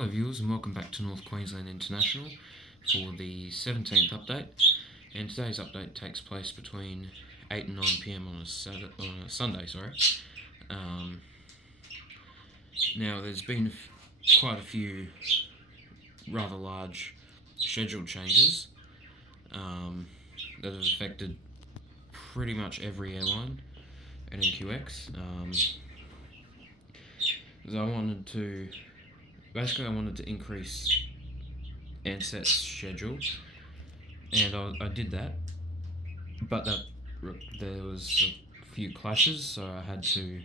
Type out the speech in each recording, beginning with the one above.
Hello viewers, and welcome back to North Queensland International for the 17th update. And today's update takes place between 8 and 9 PM on a Sunday. Now there's been quite a few rather large schedule changes that have affected pretty much every airline at NQX. I wanted to increase Ansett's schedule, and I did that, but there was a few clashes, so I had to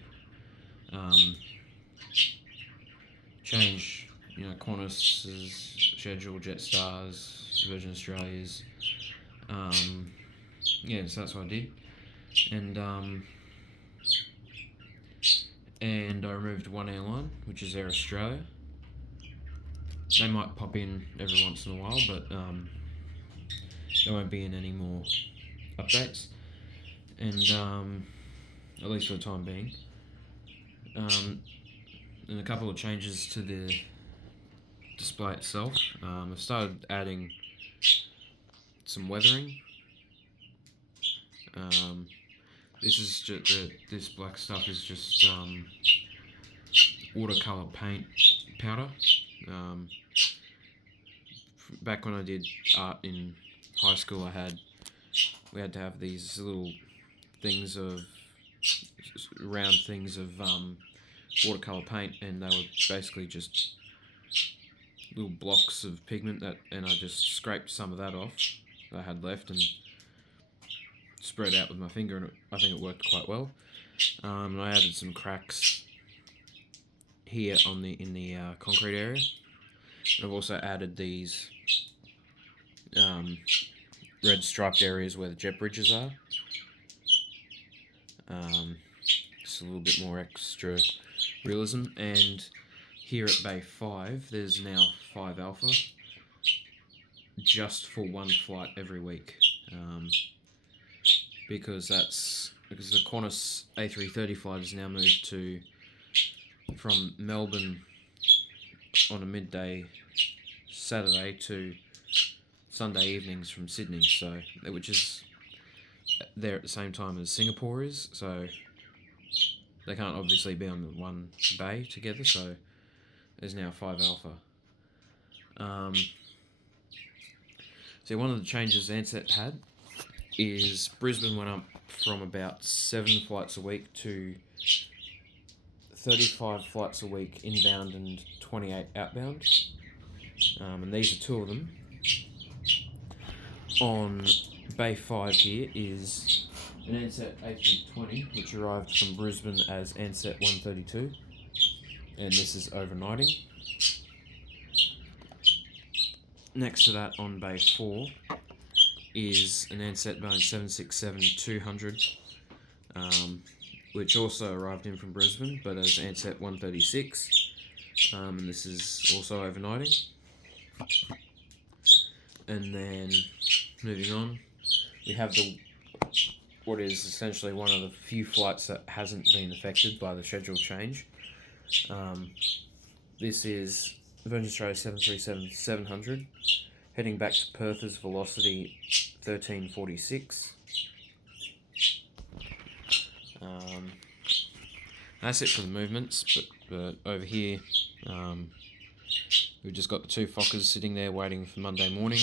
change, Qantas's schedule, Jetstar's, Virgin Australia's, so that's what I did, and I removed one airline, which is Air Australia. They might pop in every once in a while, but they won't be in any more updates, and at least for the time being. And a couple of changes to the display itself. I've started adding some weathering. This is just this black stuff is just watercolor paint powder. Back when I did art in high school, we had to have these little round things of watercolor paint, and they were basically just little blocks of pigment and I just scraped some of that off that I had left and spread it out with my finger, and I think it worked quite well. And I added some cracks here in the concrete area. And I've also added these red striped areas where the jet bridges are. Just a little bit more extra realism. And here at Bay 5, there's now 5 Alpha, just for one flight every week. Because the Qantas A330 flight has now moved from Melbourne on a midday Saturday to Sunday evenings from Sydney, which is there at the same time as Singapore is, so they can't obviously be on the one bay together, so there's now 5 Alpha. So one of the changes Ansett had is Brisbane went up from about 7 flights a week to 35 flights a week inbound and 28 outbound. And these are 2 of them. On Bay 5 here is an Ansett A320, which arrived from Brisbane as Ansett 132, and this is overnighting. Next to that on Bay 4 is an Ansett Boeing 767-200, which also arrived in from Brisbane, but as Ansett 136, and this is also overnighting. And then moving on, we have what is essentially one of the few flights that hasn't been affected by the schedule change. This is Virgin Australia 737-700, heading back to Perth as velocity 1346. That's it for the movements, but over here we've just got the 2 Fokkers sitting there waiting for Monday morning.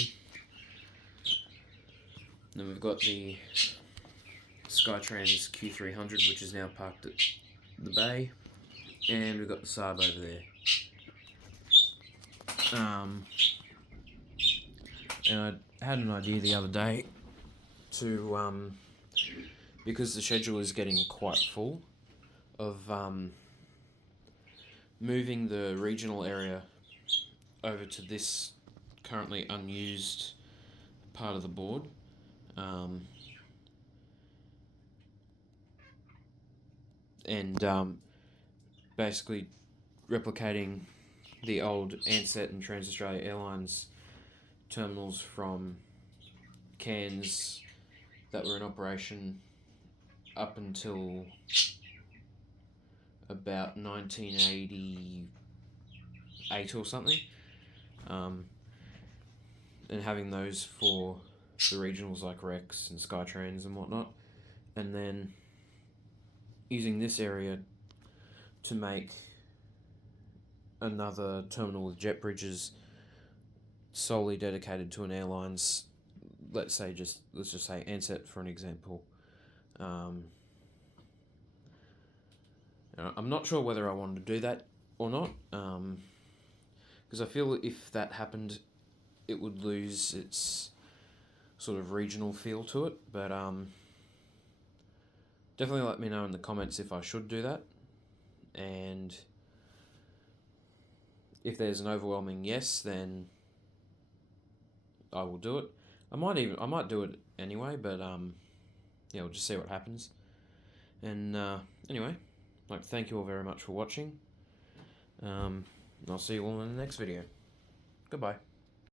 Then we've got the Skytrans Q300, which is now parked at the bay, and we've got the Saab over there. And I had an idea the other day to, because the schedule is getting quite full, of moving the regional area over to this currently unused part of the board. And basically replicating the old Ansett and Trans Australia Airlines terminals from Cairns that were in operation up until about 1988 8 or something, and having those for the regionals like Rex and Skytrans and whatnot, and then using this area to make another terminal with jet bridges solely dedicated to an airline's, let's just say Ansett for an example. I'm not sure whether I wanted to do that or not, because I feel if that happened, it would lose its sort of regional feel to it. But definitely let me know in the comments if I should do that, and if there's an overwhelming yes, then I will do it. I might do it anyway, but yeah, we'll just see what happens. And anyway, I'd like to thank you all very much for watching. And I'll see you all in the next video. Goodbye.